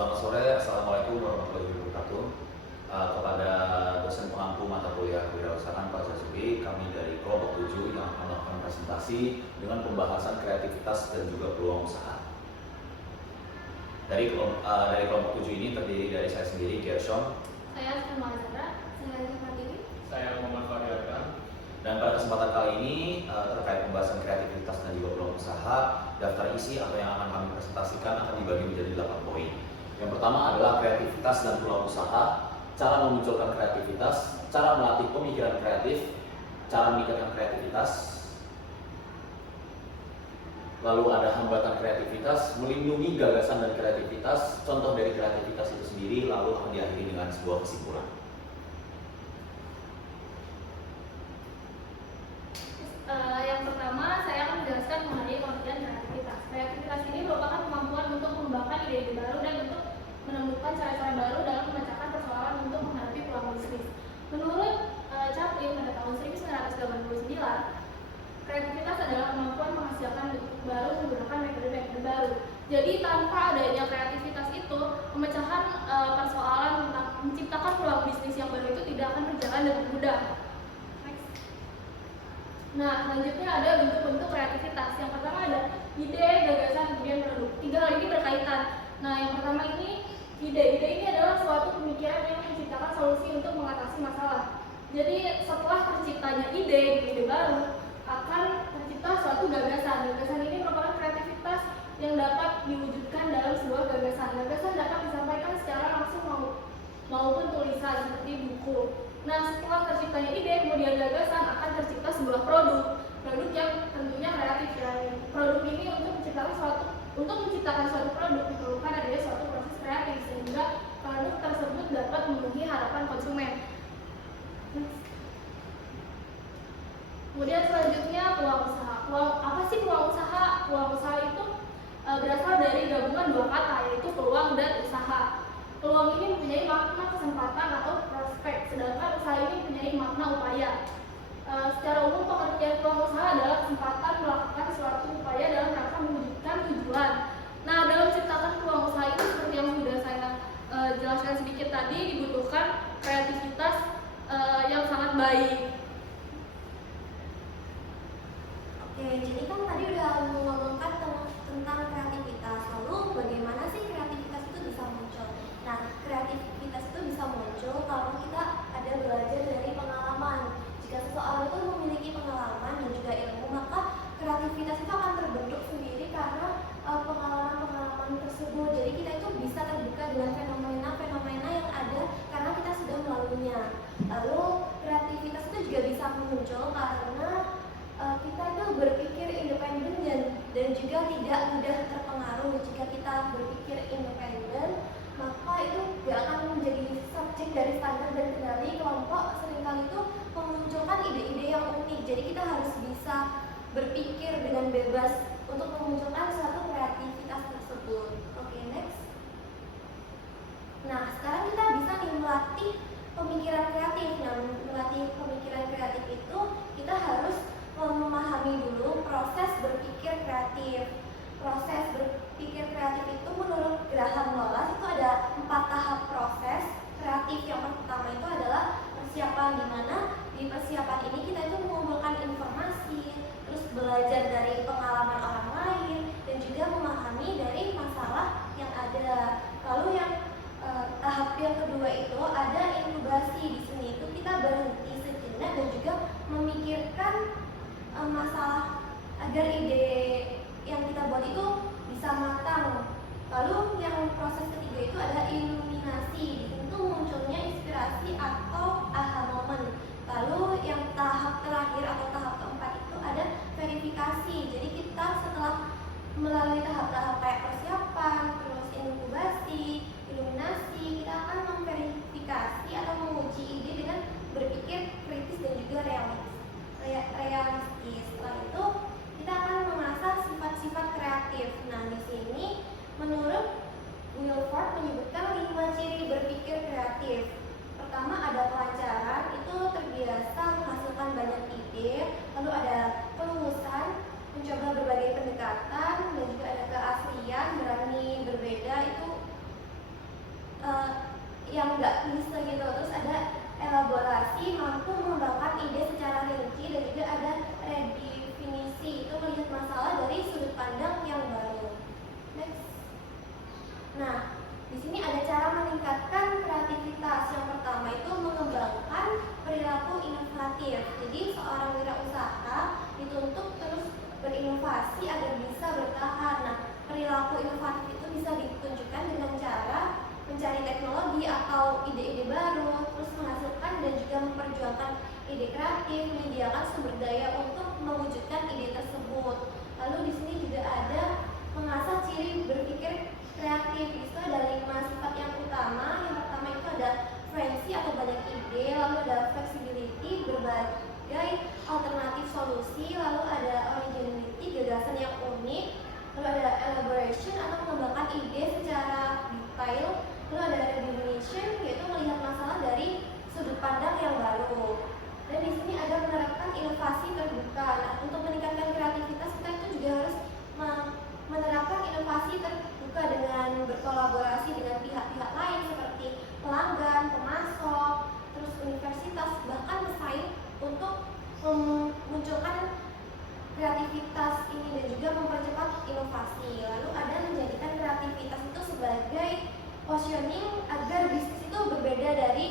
Selamat sore, Assalamualaikum warahmatullahi wabarakatuh. Kepada dosen pengampu mata kuliah kewirausahaan Pak Zazuli, kami dari kelompok 7 yang akan melakukan presentasi dengan pembahasan kreativitas dan juga peluang usaha. Dari kelompok 7 ini terdiri dari saya sendiri, Gershon. Saya Sumar Zara, saya Zafadili. Saya Muhammad Fadil. Dan pada kesempatan kali ini terkait pembahasan kreativitas dan juga peluang usaha, daftar isi atau yang akan kami presentasikan akan dibagi menjadi 8 poin. Yang pertama adalah kreativitas dan peluang usaha, cara memunculkan kreativitas, cara melatih pemikiran kreatif, cara meningkatkan kreativitas, lalu ada hambatan kreativitas, melindungi gagasan dan kreativitas, contoh dari kreativitas itu sendiri, lalu akan diakhiri dengan sebuah kesimpulan. Yang pertama, saya akan menjelaskan mengenai pengertian kreativitas. Kreativitas ini merupakan kemampuan untuk mengembangkan ide-ide baru dan untuk menemukan cara-cara baru dalam memecahkan persoalan untuk menghadapi peluang bisnis. Menurut Chaplin pada tahun 1989, kreativitas adalah kemampuan menghasilkan bentuk baru menggunakan metode-metode baru. Jadi tanpa adanya kreativitas itu, pemecahan persoalan tentang menciptakan peluang bisnis yang baru itu tidak akan berjalan dengan mudah. Nah, selanjutnya ada bentuk-bentuk kreativitas. Yang pertama ada ide, gagasan, kemudian produk. Tiga hal ini berkaitan. Nah, yang pertama ini ide. Ide ini adalah suatu pemikiran yang menciptakan solusi untuk mengatasi masalah. Jadi setelah terciptanya ide baru, akan tercipta suatu gagasan. Gagasan ini merupakan kreativitas yang dapat diwujudkan dalam sebuah gagasan. Gagasan dapat disampaikan secara langsung maupun tulisan seperti buku. Nah, setelah terciptanya ide, kemudian gagasan, akan tercipta sebuah produk yang tentunya kreatif. Produk ini untuk menciptakan suatu produk diperlukan adanya suatu proses kreatif sehingga produk tersebut dapat memenuhi harapan konsumen. Kemudian selanjutnya peluang usaha. Apa sih peluang usaha? Peluang usaha itu berasal dari gabungan dua kata, yaitu peluang dan usaha. Peluang ini mempunyai makna kesempatan atau prospek, sedangkan usaha ini mempunyai makna upaya. Secara umum pengertian peluang usaha adalah kesempatan melakukan suatu upaya dalam rangka mewujudkan tujuan. Nah, dalam menciptakan peluang usaha ini seperti yang sudah saya jelaskan sedikit tadi, dibutuhkan kreativitas yang sangat baik. Oke, jadi kan tadi udah mengomongkan tentang kreativitas. Lalu bagaimana sih kreativitas itu bisa muncul? Nah, kreativitas itu bisa muncul kalau kita ada belajar dari pengalaman. Jika seseorang itu memiliki pengalaman dan juga ilmu, maka kreativitas itu akan terbentuk sendiri karena pengalaman-pengalaman tersebut. Jadi kita itu bisa terbuka dengan fenomena-fenomena yang ada karena kita sudah melaluinya. Lalu kreativitas itu juga bisa muncul karena kita itu berpikir independen dan juga tidak mudah terpengaruh. Jika kita berpikir independen, maka itu tidak akan menjadi subjek dari standar dan kendali kelompok. Seringkali itu memunculkan ide-ide yang unik. Jadi kita harus bisa berpikir dengan bebas untuk memunculkan suatu kreativitas tersebut. Oke, next. Nah, sekarang kita bisa nih melatih pemikiran kreatif. Nah, melatih pemikiran kreatif itu kita harus memahami dulu proses berpikir kreatif. Proses berpikir kreatif itu menurut Graham Norris itu ada 4 tahap proses kreatif. Yang pertama itu adalah persiapan, di mana di persiapan ini kita itu mengumpulkan informasi, terus belajar dari pengalaman orang lain dan juga memahami dari masalah yang ada. Lalu yang tahap yang kedua itu ada inkubasi. Di sini itu kita berhenti sejenak dan juga memikirkan masalah agar ide yang kita buat itu bisa matang. Lalu yang proses ketiga itu ada iluminasi. Di situ munculnya inspirasi atau aha moment. Lalu yang tahap terakhir atau tahap keempat itu ada verifikasi. Jadi kita setelah melalui tahap-tahap kayak persiapan, terus inkubasi, iluminasi, kita akan memverifikasi atau menguji ide dengan berpikir kritis dan juga realistis. Setelah itu kita akan mengasah sifat-sifat kreatif. Nah, di sini menurut Wilford menyebutkan 5 ciri berpikir kreatif. Pertama ada kelancaran, itu terbiasa menghasilkan banyak ide. Lalu ada kelulusan, mencoba berbagai pendekatan, dan juga ada keaslian, berani berbeda. Itu yang nggak bisa gitu. Terus ada elaborasi, mampu mengembangkan ide secara rinci, dan juga ada redefinisi, itu melihat masalah dari sudut pandang yang baru. Next. Nah, di sini ada cara meningkatkan kreativitas. Yang pertama itu mengembangkan perilaku inovatif. Jadi seorang wirausaha dituntut terus berinovasi agar bisa bertahan. Nah, perilaku inovatif itu bisa ditunjukkan dengan cara mencari teknologi atau ide-ide baru, terus menghasilkan dan juga memperjuangkan ide kreatif, menyediakan sumber daya untuk mewujudkan ide tersebut. Lalu di sini juga ada mengasah ciri berpikir kreatif. Itu ada 5 sifat yang utama. Yang pertama itu ada frenzy atau banyak ide, lalu ada flexibility, berbagai alternatif solusi, lalu ada originality, gagasan yang unik, lalu ada elaboration atau mengembangkan ide secara detail, lalu ada redefination, yaitu melihat masalah dari sudut pandang yang baru. Dan di sini ada menerapkan inovasi terbuka. Nah, untuk meningkatkan kreativitas kita itu juga harus menerapkan inovasi terbuka dengan berkolaborasi dengan pihak-pihak lain seperti pelanggan, pemasok, terus universitas, bahkan pesaing untuk memunculkan kreativitas ini dan juga mempercepat inovasi. Lalu ada menjadikan kreativitas itu sebagai positioning agar bisnis itu berbeda dari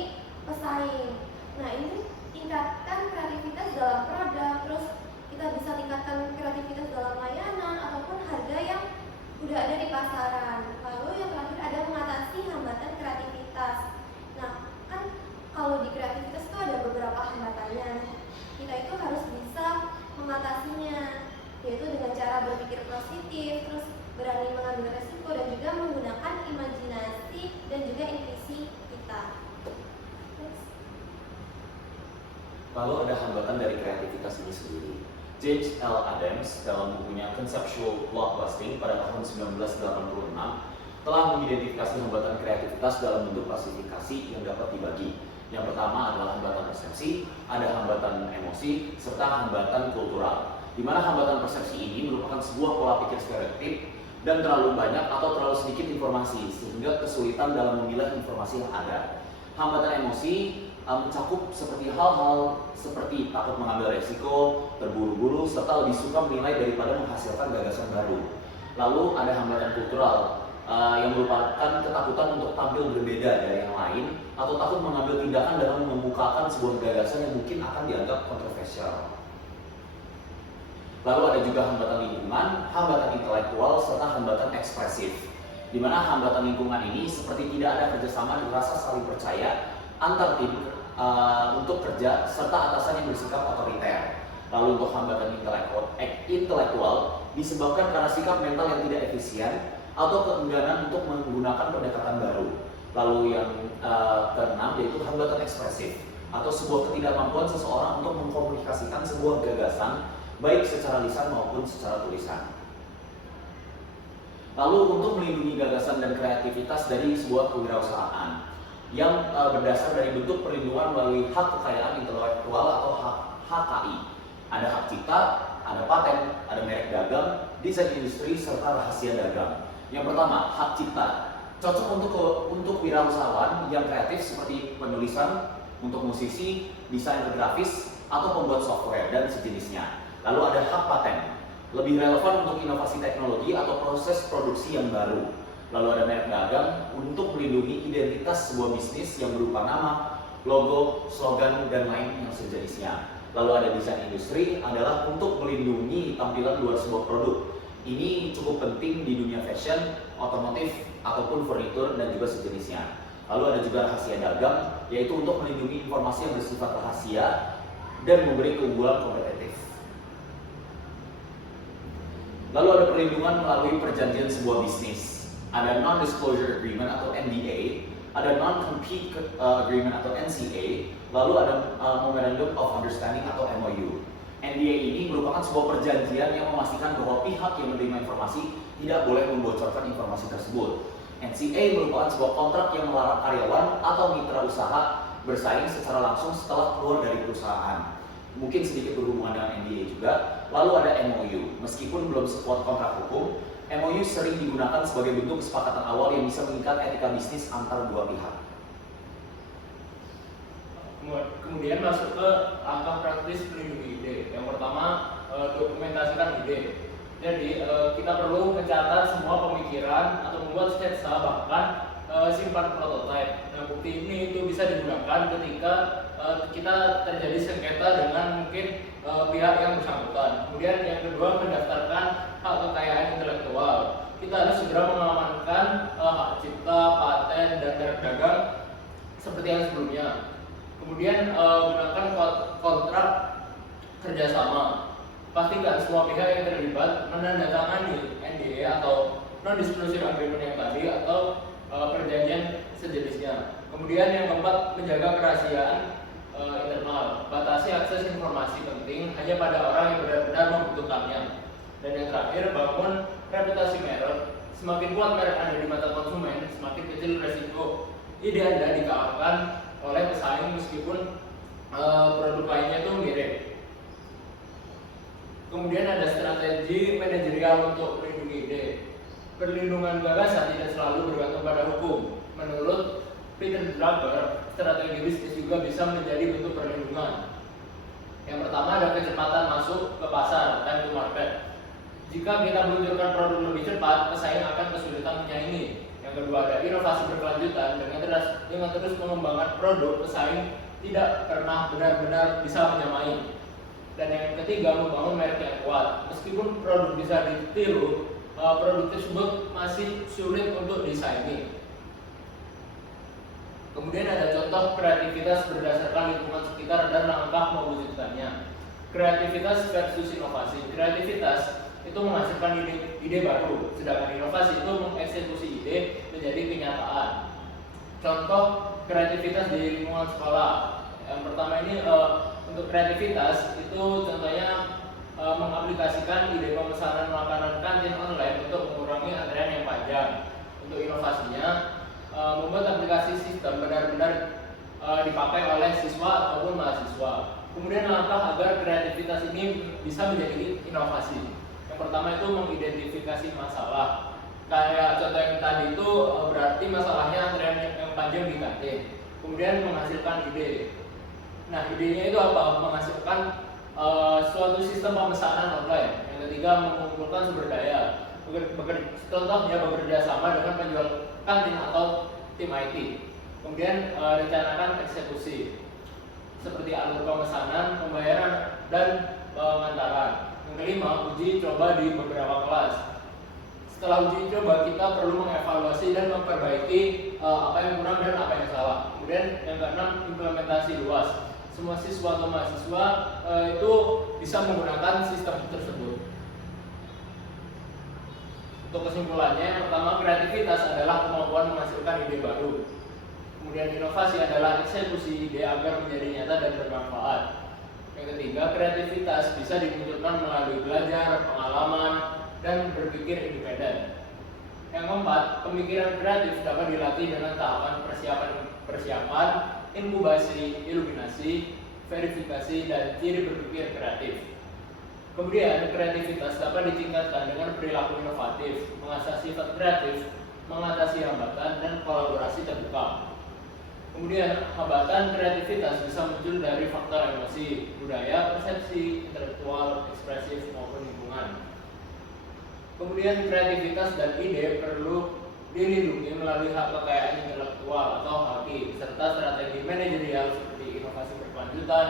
pesaing. Nah, ini tingkatkan kreativitas dalam produk, terus kita bisa tingkatkan kreativitas dalam layanan ataupun harga yang udah ada di pasaran. Lalu yang terakhir ada mengatasi hambatan kreativitas. Nah, kan kalau di kreativitas itu ada beberapa hambatannya. Kita itu harus bisa mengatasinya, yaitu dengan cara berpikir positif, terus berani mengambil resiko, dan juga menggunakan imajinasi dan juga intuisi kita. Lalu ada hambatan dari kreativitas ini sendiri. James L. Adams dalam bukunya Conceptual Blockbusting pada tahun 1986 telah mengidentifikasi hambatan kreativitas dalam bentuk klasifikasi yang dapat dibagi. Yang pertama adalah hambatan persepsi, ada hambatan emosi, serta hambatan kultural. Di mana hambatan persepsi ini merupakan sebuah pola pikir stereotip dan terlalu banyak atau terlalu sedikit informasi sehingga kesulitan dalam memilah informasi yang ada. Hambatan emosi mencakup seperti hal-hal seperti takut mengambil resiko, terburu-buru, serta lebih suka menilai daripada menghasilkan gagasan baru. Lalu ada hambatan kultural yang merupakan ketakutan untuk tampil berbeda dari yang lain atau takut mengambil tindakan dalam memukakan sebuah gagasan yang mungkin akan dianggap kontroversial. Lalu ada juga hambatan lingkungan, hambatan intelektual, serta hambatan ekspresif. Di mana hambatan lingkungan ini seperti tidak ada kerjasama dan rasa saling percaya antar tim untuk kerja serta atasan yang bersikap otoriter. Lalu untuk hambatan intelektual disebabkan karena sikap mental yang tidak efisien atau keengganan untuk menggunakan pendekatan baru. Lalu yang keenam yaitu hambatan ekspresif atau sebuah ketidakmampuan seseorang untuk mengkomunikasikan sebuah gagasan baik secara lisan maupun secara tulisan. Lalu untuk melindungi gagasan dan kreativitas dari sebuah kewirausahaan yang berdasar dari bentuk perlindungan melalui hak kekayaan intelektual atau HKI. Ada hak cipta, ada paten, ada merek dagang, desain industri, serta rahasia dagang. Yang pertama, hak cipta. Cocok untuk wirausahawan yang kreatif seperti penulisan, untuk musisi, desainer grafis, atau pembuat software dan sejenisnya. Lalu ada hak paten. Lebih relevan untuk inovasi teknologi atau proses produksi yang baru. Lalu ada merek dagang untuk melindungi identitas sebuah bisnis yang berupa nama, logo, slogan, dan lain yang sejenisnya. Lalu ada desain industri adalah untuk melindungi tampilan luar sebuah produk. Ini cukup penting di dunia fashion, otomotif, ataupun furnitur dan juga sejenisnya. Lalu ada juga rahasia dagang, yaitu untuk melindungi informasi yang bersifat rahasia dan memberi keunggulan kompetitif. Lalu ada perlindungan melalui perjanjian sebuah bisnis. Ada non-disclosure agreement atau NDA, ada non-compete agreement atau NCA, lalu ada memorandum of understanding atau MOU. NDA ini merupakan sebuah perjanjian yang memastikan bahwa pihak yang menerima informasi tidak boleh membocorkan informasi tersebut. NCA merupakan sebuah kontrak yang melarang karyawan atau mitra usaha bersaing secara langsung setelah keluar dari perusahaan. Mungkin sedikit berhubungan dengan NDA juga. Lalu ada MOU. Meskipun belum sekuat kontrak hukum, MOU sering digunakan sebagai bentuk kesepakatan awal yang bisa mengikat etika bisnis antar dua pihak. Kemudian masuk ke langkah praktis melindungi ide. Yang pertama, dokumentasikan ide. Jadi kita perlu mencatat semua pemikiran atau membuat sketsa, bahkan simpan prototipe. Nah, bukti ini itu bisa digunakan ketika kita terjadi sengketa dengan mungkin pihak yang bersangkutan. Kemudian yang kedua, mendaftarkan hak kekayaan intelektual. Kita harus segera mengamankan hak cipta, paten, dan merek dagang seperti yang sebelumnya. Kemudian gunakan kontrak kerjasama. Pastikan semua pihak yang terlibat menandatangani NDA atau non-disclosure agreement yang tadi atau perjanjian sejenisnya. Kemudian yang keempat, menjaga kerahasiaan internal. Batasi akses informasi penting hanya pada orang yang benar-benar membutuhkannya. Dan yang terakhir, bangun reputasi merek. Semakin kuat merek Anda di mata konsumen, semakin kecil resiko ide Anda dikalahkan oleh pesaing meskipun produk lainnya itu mirip. Kemudian ada strategi manajerial untuk melindungi ide. Perlindungan gagasan tidak selalu bergantung pada hukum. Menurut Peter Drucker, strategi bisnis juga bisa menjadi bentuk perlindungan. Yang pertama ada kecepatan masuk ke pasar, time to market. Jika kita meluncurkan produk lebih cepat, pesaing akan kesulitan menyaingi. Yang kedua ada inovasi berkelanjutan. Dengan terus mengembangkan produk, pesaing tidak pernah benar-benar bisa menyamai. Dan yang ketiga, membangun merek yang kuat. Meskipun produk bisa ditiru, produk tersebut masih sulit untuk disaingi. Kemudian ada contoh kreativitas berdasarkan lingkungan sekitar dan langkah mewujudkannya. Kreativitas versus inovasi. Kreativitas itu menghasilkan ide baru, sedangkan inovasi itu mengeksekusi ide menjadi kenyataan. Contoh kreativitas di lingkungan sekolah. Yang pertama ini untuk kreativitas itu contohnya mengaplikasikan ide pemesanan makanan kantin online untuk mengurangi antrian yang panjang. Untuk inovasinya membuat aplikasi sistem benar-benar dipakai oleh siswa ataupun mahasiswa. Kemudian langkah agar kreativitas ini bisa menjadi inovasi. Yang pertama itu mengidentifikasi masalah. Kayak contoh yang tadi itu berarti masalahnya antrian yang panjang di kantin. Kemudian menghasilkan ide. Nah, idenya itu apa? Menghasilkan suatu sistem pemesanan online. Yang ketiga, mengumpulkan sumber daya. Contohnya bekerja sama dengan penjual kantin atau tim IT. Kemudian rencanakan eksekusi seperti alur pemesanan, pembayaran, dan pengantaran. Yang kelima, uji coba di beberapa kelas. Setelah uji coba, kita perlu mengevaluasi dan memperbaiki apa yang kurang dan apa yang salah. Kemudian yang keenam, implementasi luas. Semua siswa atau mahasiswa itu bisa menggunakan sistem tersebut. Untuk kesimpulannya, yang pertama, kreativitas adalah kemampuan menghasilkan ide baru. Kemudian inovasi adalah eksekusi ide agar menjadi nyata dan bermanfaat. Yang ketiga, kreativitas bisa dimunculkan melalui belajar, pengalaman, dan berpikir independen. Yang keempat, pemikiran kreatif dapat dilatih dengan tahapan persiapan, inkubasi, iluminasi, verifikasi, dan ciri berpikir kreatif. Kemudian, kreativitas dapat ditingkatkan dengan perilaku inovatif, mengasah sifat kreatif, mengatasi hambatan, dan kolaborasi terbuka. Kemudian, hambatan kreativitas bisa muncul dari faktor emosi, budaya, persepsi, intelektual, ekspresif, maupun lingkungan. Kemudian, kreativitas dan ide perlu dilindungi melalui hak kekayaan intelektual atau HAKI, serta strategi manajerial seperti inovasi berkelanjutan,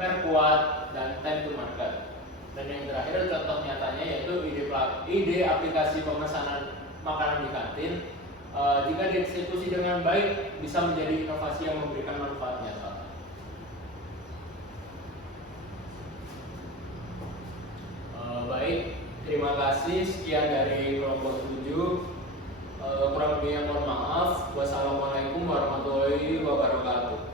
merek kuat, dan time to market. Dan yang terakhir contoh nyatanya yaitu ide aplikasi pemesanan makanan di kantin. Jika dieksekusi dengan baik bisa menjadi inovasi yang memberikan manfaat nyata. Baik, terima kasih. Sekian dari kelompok 7. Kurang lebihnya mohon maaf. Wassalamualaikum warahmatullahi wabarakatuh.